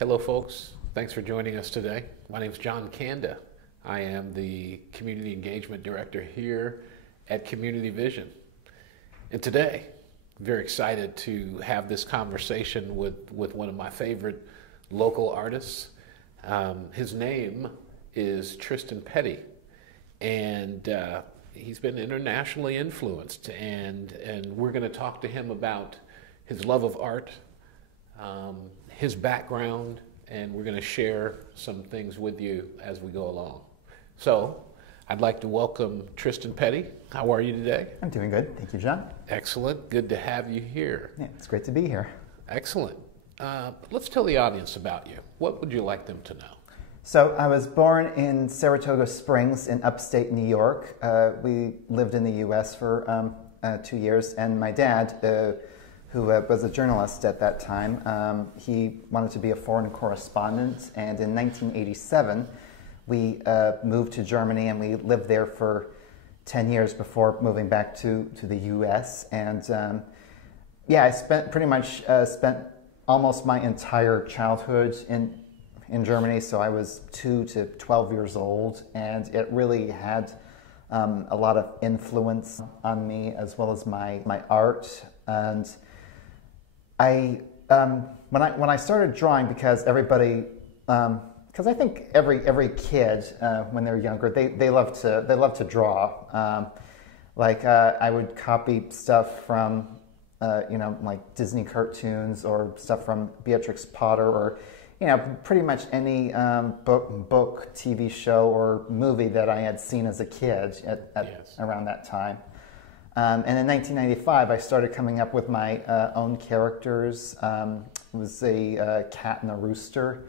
Hello, folks. Thanks for joining us today. My name is John Kanda. I am the Community Engagement Director here at Community Vision. And today, I'm very excited to have this conversation with one of my favorite local artists. His name is Tristan Petty, and he's been internationally influenced, and we're going to talk to him about his love of art, his background, and we're going to share some things with you as we go along. So I'd like to welcome Tristan Petty. How are you today? I'm doing good. Thank you, John. Excellent. Good to have you here. Yeah, it's great to be here. Excellent. Let's tell the audience about you. What would you like them to know? So I was born in Saratoga Springs in upstate New York. We lived in the U.S. for 2 years, and my dad, who was a journalist at that time, he wanted to be a foreign correspondent, and in 1987 we moved to Germany, and we lived there for 10 years before moving back to the U.S. And yeah, I spent almost my entire childhood in Germany, so I was 2 to 12 years old, and it really had a lot of influence on me as well as my art. And when I started drawing, because I think every kid when they're younger they love to draw. I would copy stuff from like Disney cartoons or stuff from Beatrix Potter, or pretty much any book, TV show, or movie that I had seen as a kid Yes. around that time. And in 1995, I started coming up with my own characters. It was a cat and a rooster,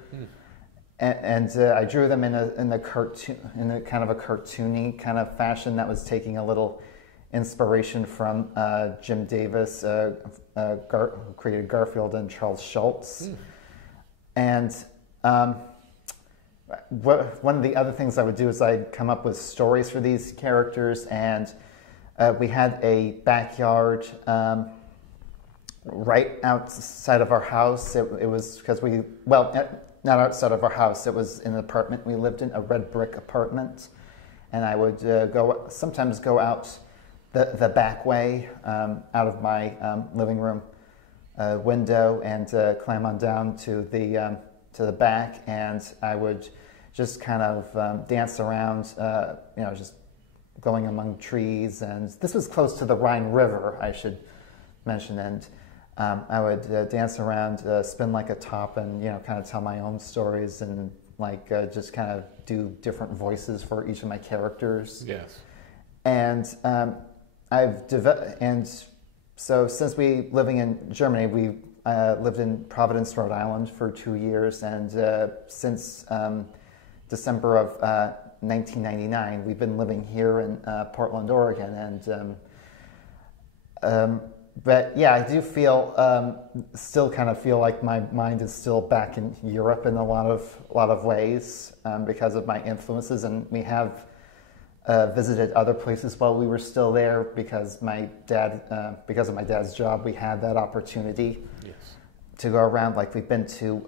and I drew them in a kind of a cartoony kind of fashion that was taking a little inspiration from Jim Davis, who created Garfield, and Charles Schulz. And one of the other things I would do is I'd come up with stories for these characters, and we had a backyard right outside of our house. It was because not outside of our house. It was in an apartment we lived in, a red brick apartment, and I would sometimes go out the back way out of my living room window and climb on down to the back, and I would just kind of dance around, just going among trees. And this was close to the Rhine River, I should mention, and I would dance around, spin like a top, and kind of tell my own stories, and just kind of do different voices for each of my characters. Yes. And so since we living in Germany, we lived in Providence, Rhode Island for 2 years, and since December of 1999, we've been living here in Portland, Oregon. And but yeah, I do still kind of feel like my mind is still back in Europe in a lot of ways because of my influences, and we have visited other places while we were still there because of my dad's job. We had that opportunity to go around. Like, we've been to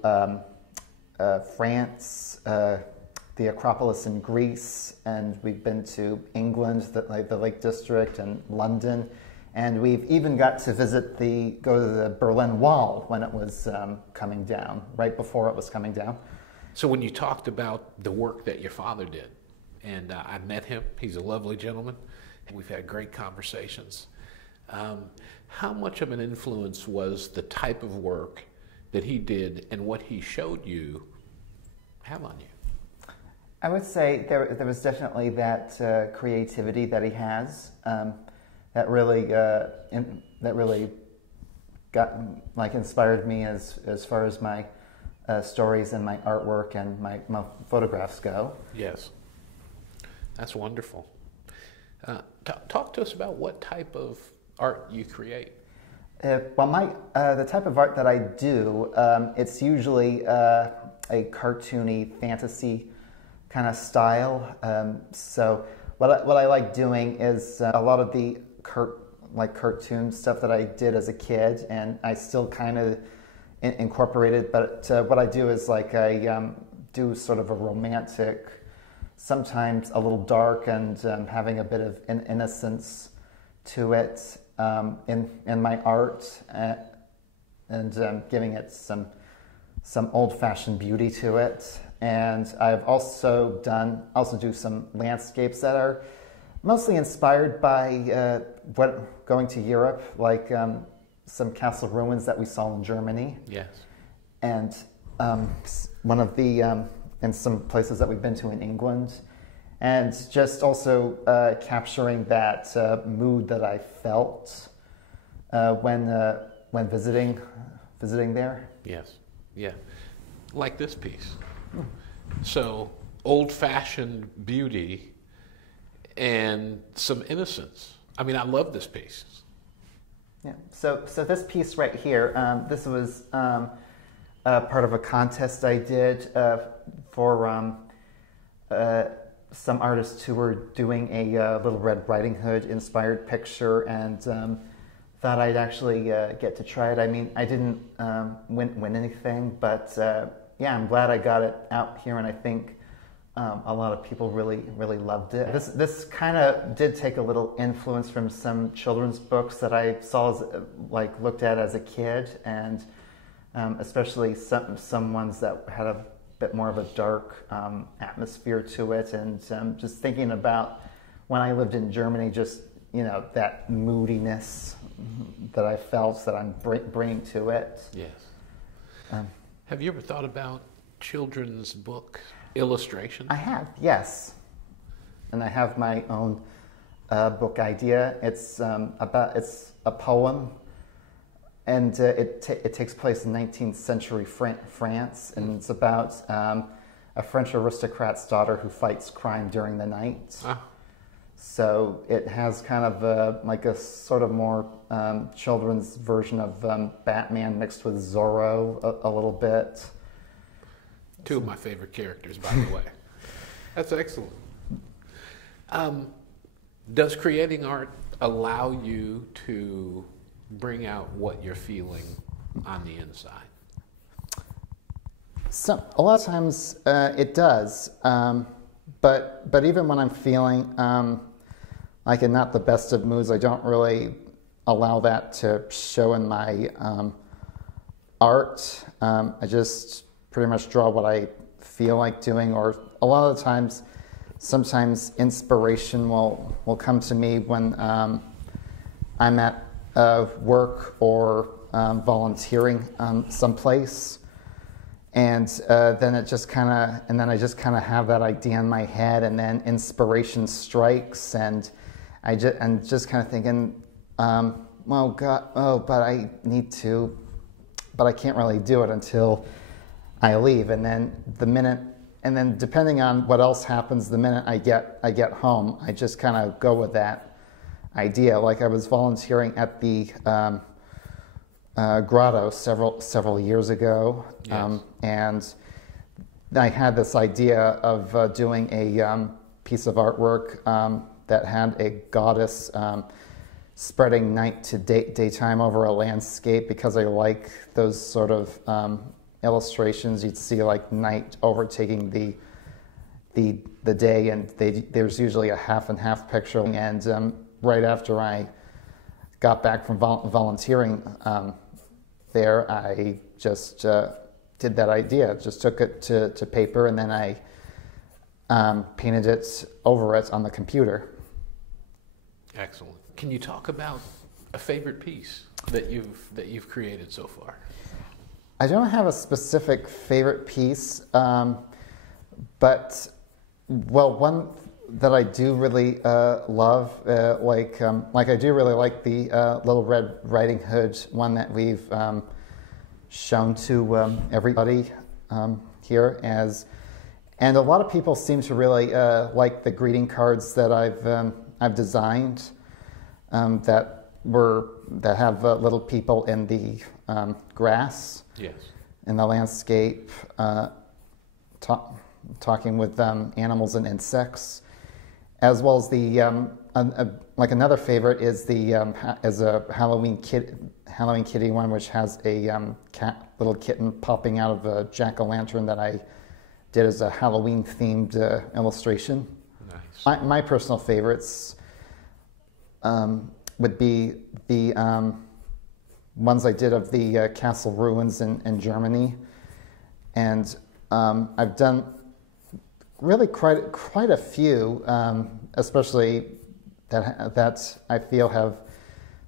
France, the Acropolis in Greece, and we've been to England, the Lake District, and London, and we've even got to go to the Berlin Wall when it was coming down, right before it was coming down. So when you talked about the work that your father did, and I met him, he's a lovely gentleman, and we've had great conversations. How much of an influence was the type of work that he did and what he showed you have on you? I would say there was definitely that creativity that he has that really got inspired me as far as my stories and my artwork and my photographs go. Yes, that's wonderful. Talk to us about what type of art you create. The type of art that I do, it's usually a cartoony fantasy kind of style. So what I like doing is a lot of the cartoon stuff that I did as a kid, and I still kind of incorporated. But what I do is like I do sort of a romantic, sometimes a little dark, and having a bit of innocence to it in my art, and giving it some old-fashioned beauty to it. And I've also do some landscapes that are mostly inspired by going to Europe, like some castle ruins that we saw in Germany. Yes. And one of the and some places that we've been to in England, and just also capturing that mood that I felt when visiting there. Yes. Yeah. Like this piece. So old-fashioned beauty and some innocence. I mean, I love this piece. Yeah. So this piece right here, this was part of a contest I did for some artists who were doing a Little Red Riding Hood inspired picture, and thought I'd actually get to try it. I mean, I didn't win anything, but yeah, I'm glad I got it out here, and I think a lot of people really loved it. This kind of did take a little influence from some children's books that I saw looked at as a kid, and especially some ones that had a bit more of a dark atmosphere to it, and just thinking about when I lived in Germany, just that moodiness that I felt that I'm bringing to it. Yes. Have you ever thought about children's book illustration? I have, yes. And I have my own book idea. It's a poem, and it takes place in 19th century France, and it's about a French aristocrat's daughter who fights crime during the night. Ah. So it has kind of like a sort of more children's version of Batman mixed with Zorro a little bit. Two of my favorite characters, by the way. That's excellent. Does creating art allow you to bring out what you're feeling on the inside? A lot of times it does. But even when I'm feeling like in not the best of moods, I don't really allow that to show in my art. I just pretty much draw what I feel like doing, or a lot of the times, sometimes inspiration will come to me when I'm at work or volunteering someplace. And then I just kind of have that idea in my head, and then inspiration strikes, and just kind of thinking, well, God, but I need to, but I can't really do it until I leave. And then depending on what else happens, the minute I get home, I just kind of go with that idea. Like I was volunteering at the grotto several years ago, yes. And I had this idea of doing a piece of artwork that had a goddess spreading night to daytime over a landscape, because I like those sort of illustrations. You'd see like night overtaking the day, and there's usually a half and half picture. And right after I got back from volunteering there, I just did that idea, just took it to paper, and then I painted it over it on the computer. Excellent. Can you talk about a favorite piece that you've created so far? I don't have a specific favorite piece, but one that I do really love, like I do really like the Little Red Riding Hood one that we've shown to everybody here, and a lot of people seem to really like the greeting cards that I've designed that have little people in the grass, yes, in the landscape, talking with animals and insects, as well as the like another favorite is the as a Halloween Kitty one, which has a little kitten popping out of a jack-o'-lantern that I did as a Halloween-themed illustration. Nice. My personal favorites would be the ones I did of the castle ruins in Germany. And I've done really quite a few, especially that I feel have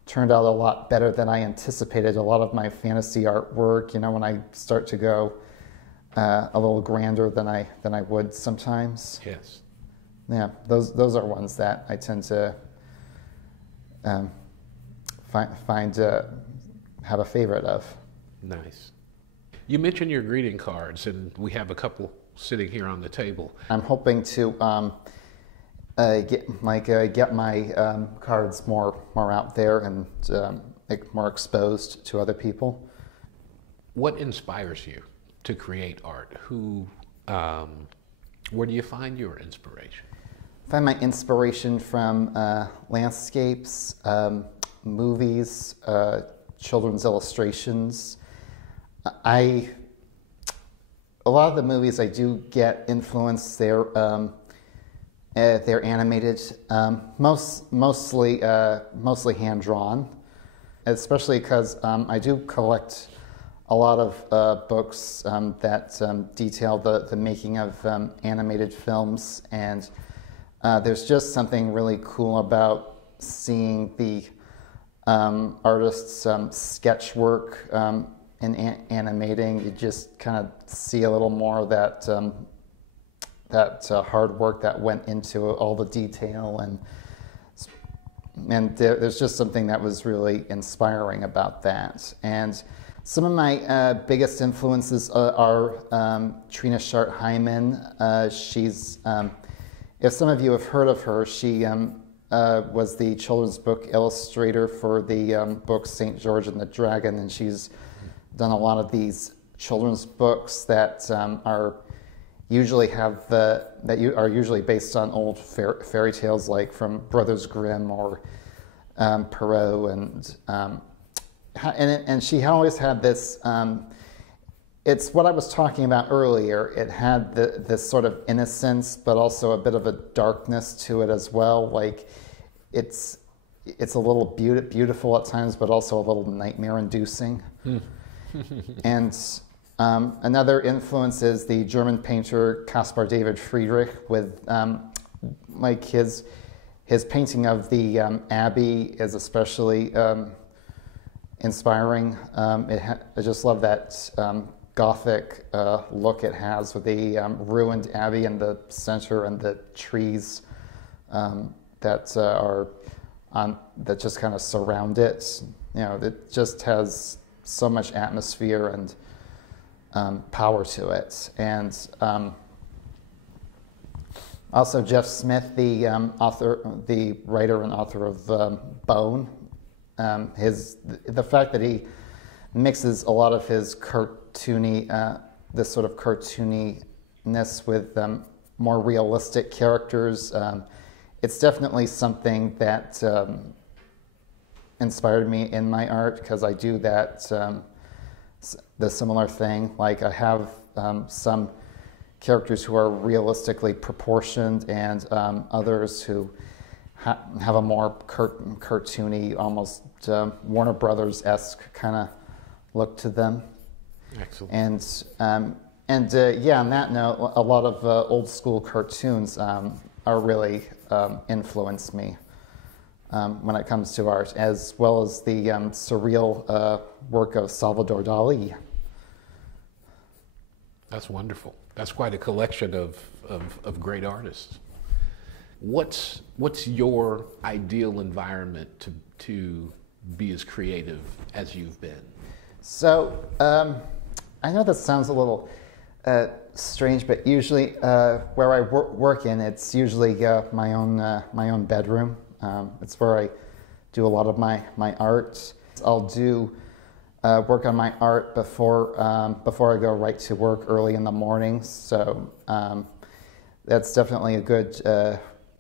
turned out a lot better than I anticipated. A lot of my fantasy artwork, when I start to go a little grander than I would sometimes. Yes. Yeah, those are ones that I tend to find have a favorite of. Nice. You mentioned your greeting cards, and we have a couple sitting here on the table. I'm hoping to get my cards more out there and more exposed to other people. What inspires you to create art? Where do you find your inspiration? I find my inspiration from landscapes, movies, children's illustrations. A lot of the movies I do get influence. They're animated, mostly hand drawn, especially because I do collect a lot of books that detail the making of animated films, and there's just something really cool about seeing the artist's sketch work in animating. You just kind of see a little more of that hard work that went into all the detail, and there's just something that was really inspiring about that. And some of my biggest influences are Trina Shart-Hyman. She's, if some of you have heard of her, she was the children's book illustrator for the book St. George and the Dragon, and she's done a lot of these children's books that are usually usually based on old fairy tales, like from Brothers Grimm or Perrault, and she always had this. It's what I was talking about earlier. It had this sort of innocence, but also a bit of a darkness to it as well. Like it's a little beautiful at times, but also a little nightmare-inducing. And another influence is the German painter Caspar David Friedrich, with like his painting of the Abbey is especially inspiring. I just love that Gothic look it has, with the ruined Abbey in the center and the trees that just kind of surround it. It just has so much atmosphere and power to it. And also Jeff Smith, the writer and author of Bone. The fact that he mixes a lot of his this sort of cartooniness with more realistic characters. It's definitely something that inspired me in my art, because I do the similar thing. Like I have some characters who are realistically proportioned, and others who have a more cartoony, almost Warner Brothers-esque kind of look to them. Excellent. And yeah, on that note, a lot of old school cartoons are really influenced me when it comes to art, as well as the surreal work of Salvador Dali. That's wonderful. That's quite a collection of great artists. What's your ideal environment to be as creative as you've been? So I know that sounds a little strange, but usually where I work in, it's usually my own bedroom. It's where I do a lot of my art. I'll do work on my art before I go right to work early in the morning. So that's definitely a good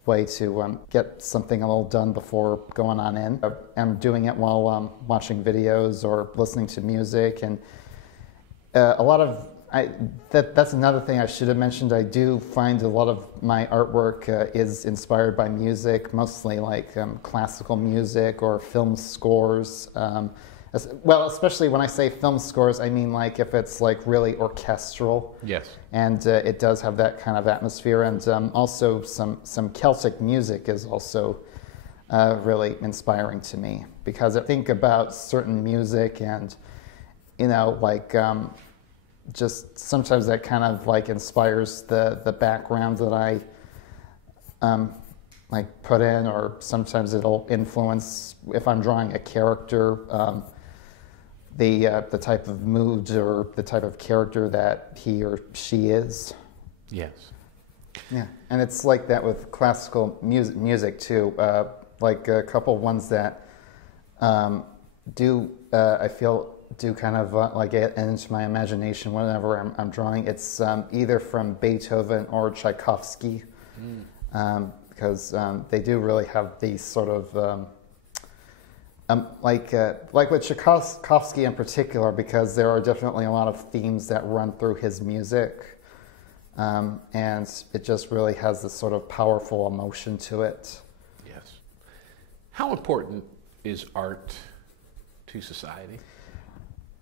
way to get something a little done before going on in. I'm doing it while watching videos or listening to music, and a lot of that's another thing I should have mentioned. I do find a lot of my artwork is inspired by music, mostly like classical music or film scores. Well, especially when I say film scores, I mean like if it's like really orchestral. Yes. And it does have that kind of atmosphere, and also some Celtic music is also really inspiring to me, because I think about certain music and, you know, like just sometimes that kind of like inspires the background that I like put in, or sometimes it'll influence if I'm drawing a character. The type of mood or the type of character that he or she is. Yes. Yeah, and it's like that with classical music too. Like a couple ones that I feel do kind of like get into my imagination whenever I'm drawing. It's either from Beethoven or Tchaikovsky, because they do really have these sort of like with Tchaikovsky in particular, because there are definitely a lot of themes that run through his music, and it just really has this sort of powerful emotion to it. Yes. How important is art to society?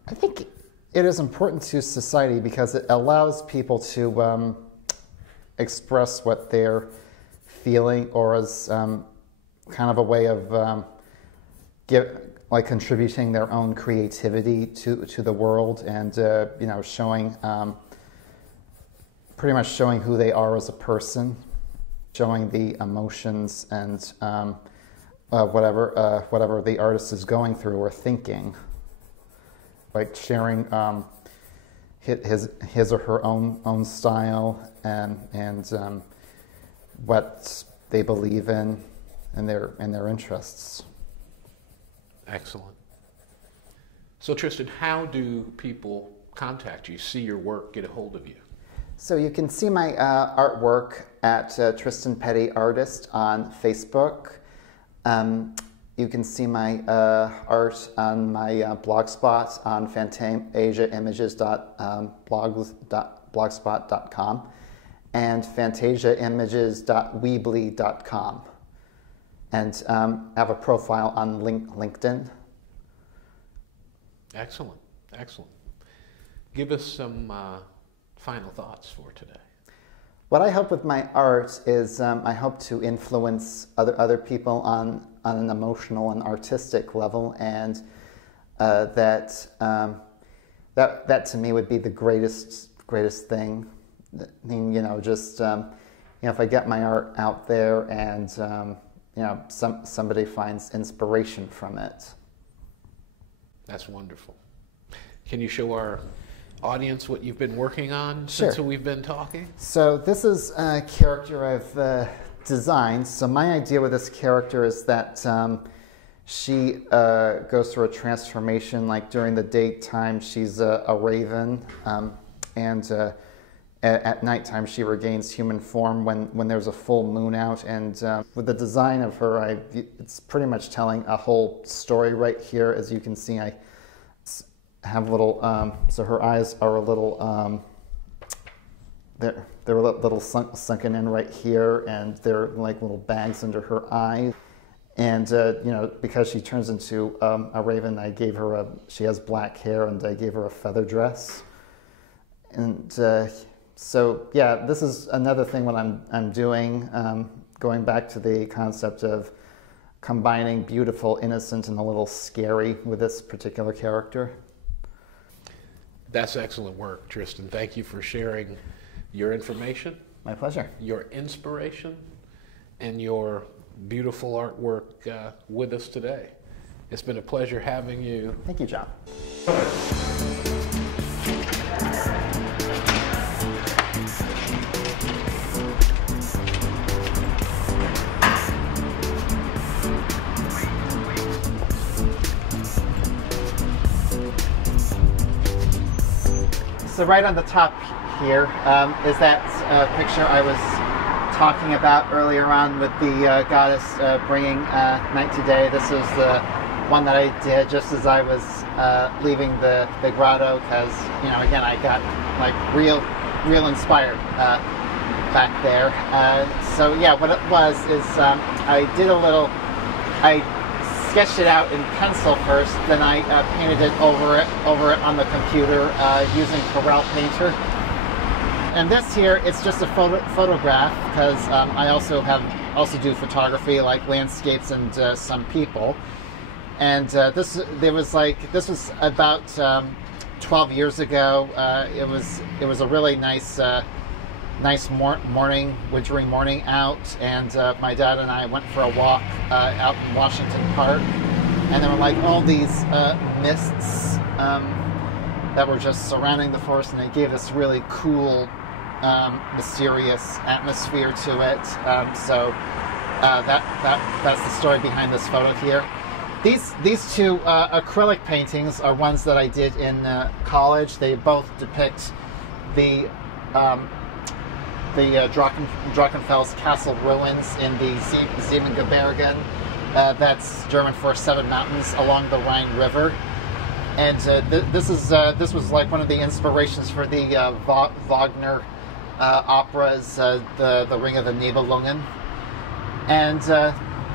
I think it is important to society because it allows people to express what they're feeling, or as kind of a way of contributing their own creativity to the world, and you know, showing pretty much showing who they are as a person, showing the emotions and whatever the artist is going through or thinking, like sharing his or her own style and what they believe in and their interests. Excellent. So Tristan, how do people contact you, see your work, get a hold of you? So you can see my artwork at Tristan Petty Artist on Facebook. You can see my art on my blogspot on fantasiaimages.blogspot.com and fantasiaimages.weebly.com. And have a profile on LinkedIn. Excellent, excellent. Give us some final thoughts for today. What I hope with my art is I hope to influence other people on an emotional and artistic level, and that to me would be the greatest thing. I mean, you know, just if I get my art out there and you know, somebody finds inspiration from it. That's wonderful. Can you show our audience what you've been working on since we've been talking? So this is a character I've designed. So my idea with this character is that she goes through a transformation. Like during the daytime, she's a raven, and at nighttime she regains human form when there's a full moon out. And with the design of her, it's pretty much telling a whole story right here. As you can see, I have little, so her eyes are a little, they're a little sunken in right here, and they're like little bags under her eyes. And you know, because she turns into a raven, I gave her she has black hair, and I gave her a feather dress. And so yeah, this is another thing what I'm doing, going back to the concept of combining beautiful, innocent, and a little scary with this particular character. That's excellent work, Tristan. Thank you for sharing your information. My pleasure. Your inspiration and your beautiful artwork with us today. It's been a pleasure having you. Thank you, John. So right on the top here is that picture I was talking about earlier on with the goddess bringing night to day. This was the one that I did just as I was leaving the grotto, because, you know, again, I got like real inspired back there. So yeah, what it was is I sketched it out in pencil first, then I painted it over it on the computer using Corel Painter. And this here, it's just a photograph, because I also do photography, like landscapes and some people. And this was about 12 years ago. It was a really nice morning, wintry morning out, and my dad and I went for a walk out in Washington Park, and there were like all these mists that were just surrounding the forest, and it gave this really cool, mysterious atmosphere to it. So that's the story behind this photo here. These two acrylic paintings are ones that I did in college. They both depict the Drachenfels Castle ruins in the Siebengebirgen. That's German for 7 mountains along the Rhine River. And this was like one of the inspirations for the Wagner operas, the Ring of the Nibelungen. And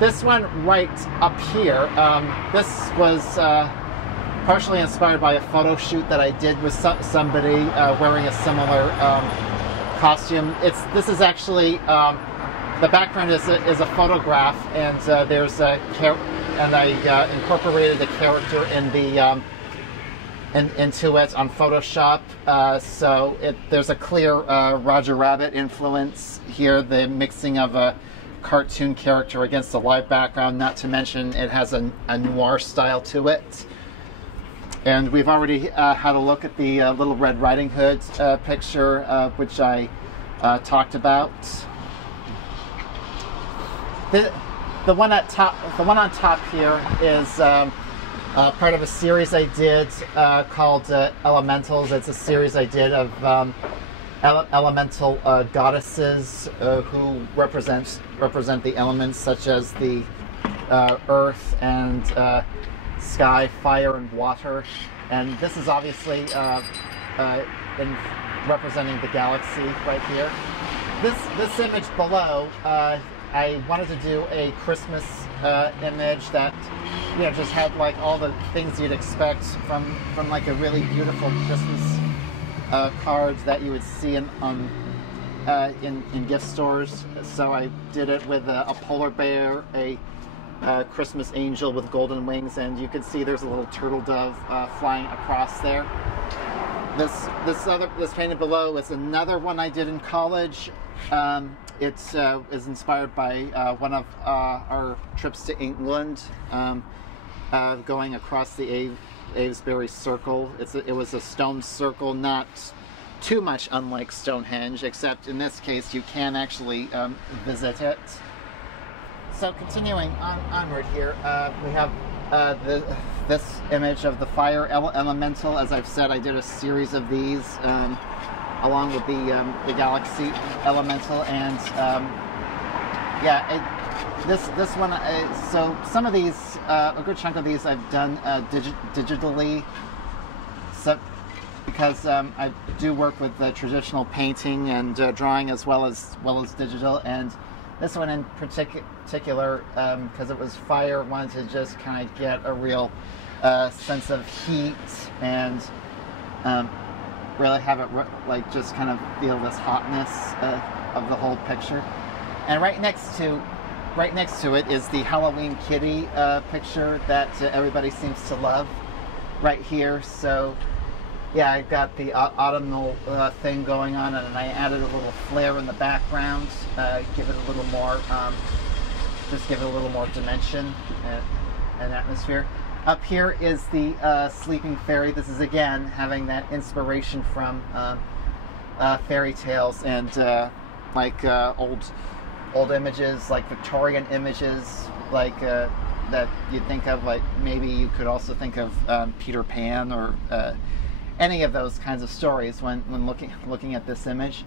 this one right up here, this was partially inspired by a photo shoot that I did with somebody wearing a similar costume. This is actually the background is a photograph, and and I incorporated the character in the into it on Photoshop. So there's a clear Roger Rabbit influence here, the mixing of a cartoon character against a live background, not to mention it has a noir style to it. And we've already had a look at the Little Red Riding Hood picture, which I talked about. The one on top here is part of a series I did called Elementals. It's a series I did of elemental goddesses who represent the elements, such as the earth and sky, fire, and water. And this is obviously in representing the galaxy right here. This image below, I wanted to do a Christmas image that, you know, just had like all the things you'd expect from like a really beautiful Christmas cards that you would see in gift stores. So I did it with a polar bear, a Christmas angel with golden wings, and you can see there's a little turtle dove flying across there. This painted below is another one I did in college. It is inspired by one of our trips to England, going across the Avesbury Circle. It was a stone circle, not too much unlike Stonehenge, except in this case you can actually visit it. So continuing onward here, we have this image of the fire elemental. As I've said, I did a series of these along with the galaxy elemental, and this one. So some of these, a good chunk of these, I've done digitally. So because I do work with traditional painting and drawing as well as digital, and this one in particular, because it was fire, wanted to just kind of get a real sense of heat and really have it like just kind of feel this hotness of the whole picture. And right next to it is the Halloween kitty picture that everybody seems to love right here. So yeah, I got the autumnal thing going on, and I added a little flare in the background, give it a little more, just give it a little more dimension and atmosphere. Up here is the sleeping fairy. This is again having that inspiration from fairy tales and like old images, like Victorian images, like that you'd think of. Like maybe you could also think of Peter Pan or any of those kinds of stories when looking at this image.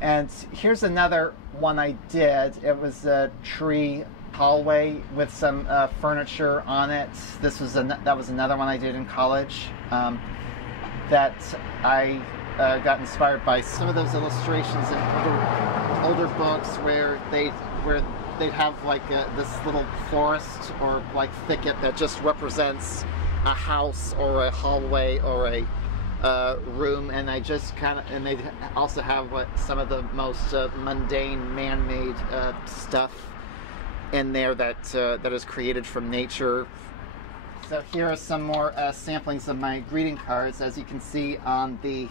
And here's another one I did. It was a tree hallway with some furniture on it. That was another one I did in college. That I got inspired by some of those illustrations in older books where they'd have like this little forest or like thicket that just represents a house or a hallway or a room, and I just and they also have some of the most mundane man-made stuff in there that is created from nature. So here are some more samplings of my greeting cards. As you can see on the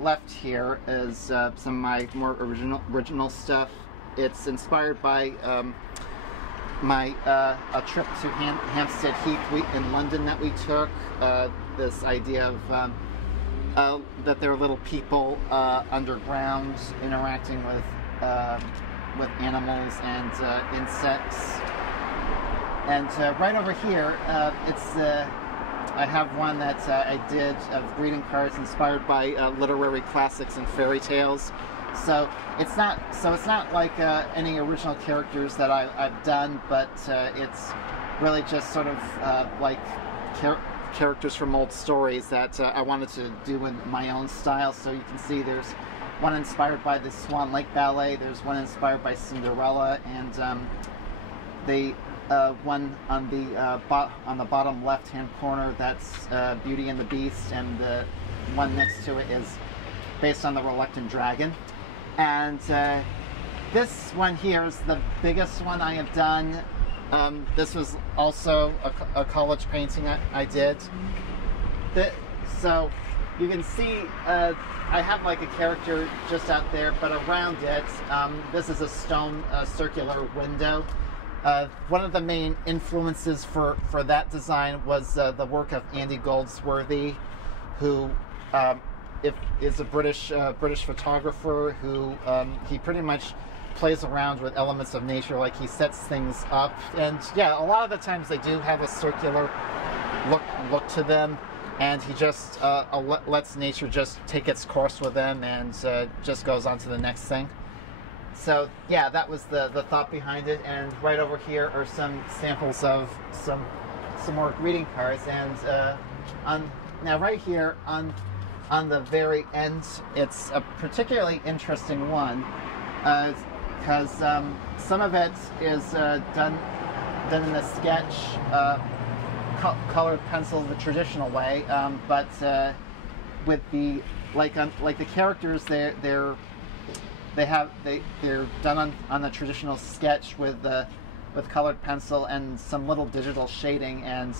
left here is some of my more original stuff. It's inspired by a trip to Hampstead Heath in London that we took. This idea of that there are little people underground interacting with animals and insects. And right over here, I have one that I did of greeting cards inspired by literary classics and fairy tales. So it's not like any original characters that I've done, but it's really just sort of like characters from old stories that I wanted to do in my own style. So you can see there's one inspired by the Swan Lake Ballet, there's one inspired by Cinderella, and the one on the bottom left-hand corner, that's Beauty and the Beast, and the one next to it is based on the Reluctant Dragon. And this one here is the biggest one I have done. This was also a college painting I did. So you can see I have like a character just out there, but around it, this is a stone circular window. One of the main influences for that design was the work of Andy Goldsworthy, who is a British photographer who he pretty much plays around with elements of nature, like he sets things up, and yeah, a lot of the times they do have a circular look to them, and he just lets nature just take its course with them and just goes on to the next thing. So yeah, that was the thought behind it. And right over here are some samples of some more greeting cards, and now right here on the very end, it's a particularly interesting one because some of it is done in a sketch, colored pencil the traditional way, but with the like the characters, they're done on the traditional sketch with colored pencil and some little digital shading, and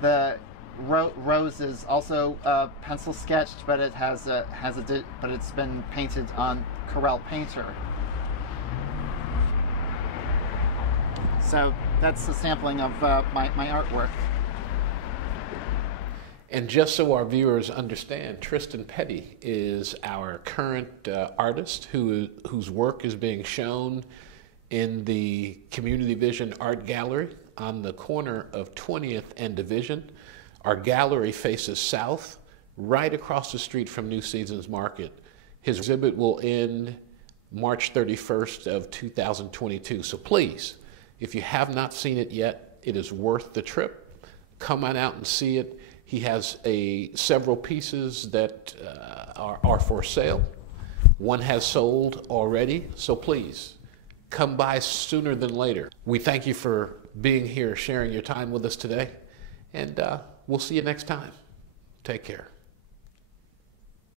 the Rose is also pencil sketched, but it but it's been painted on Corel Painter. So that's a sampling of my artwork. And just so our viewers understand, Tristan Petty is our current artist whose work is being shown in the Community Vision Art Gallery on the corner of 20th and Division. Our gallery faces south, right across the street from New Seasons Market. His exhibit will end March 31st of 2022. So please, if you have not seen it yet, it is worth the trip. Come on out and see it. He has several pieces that are for sale. One has sold already, so please come by sooner than later. We thank you for being here, sharing your time with us today, and we'll see you next time. Take care.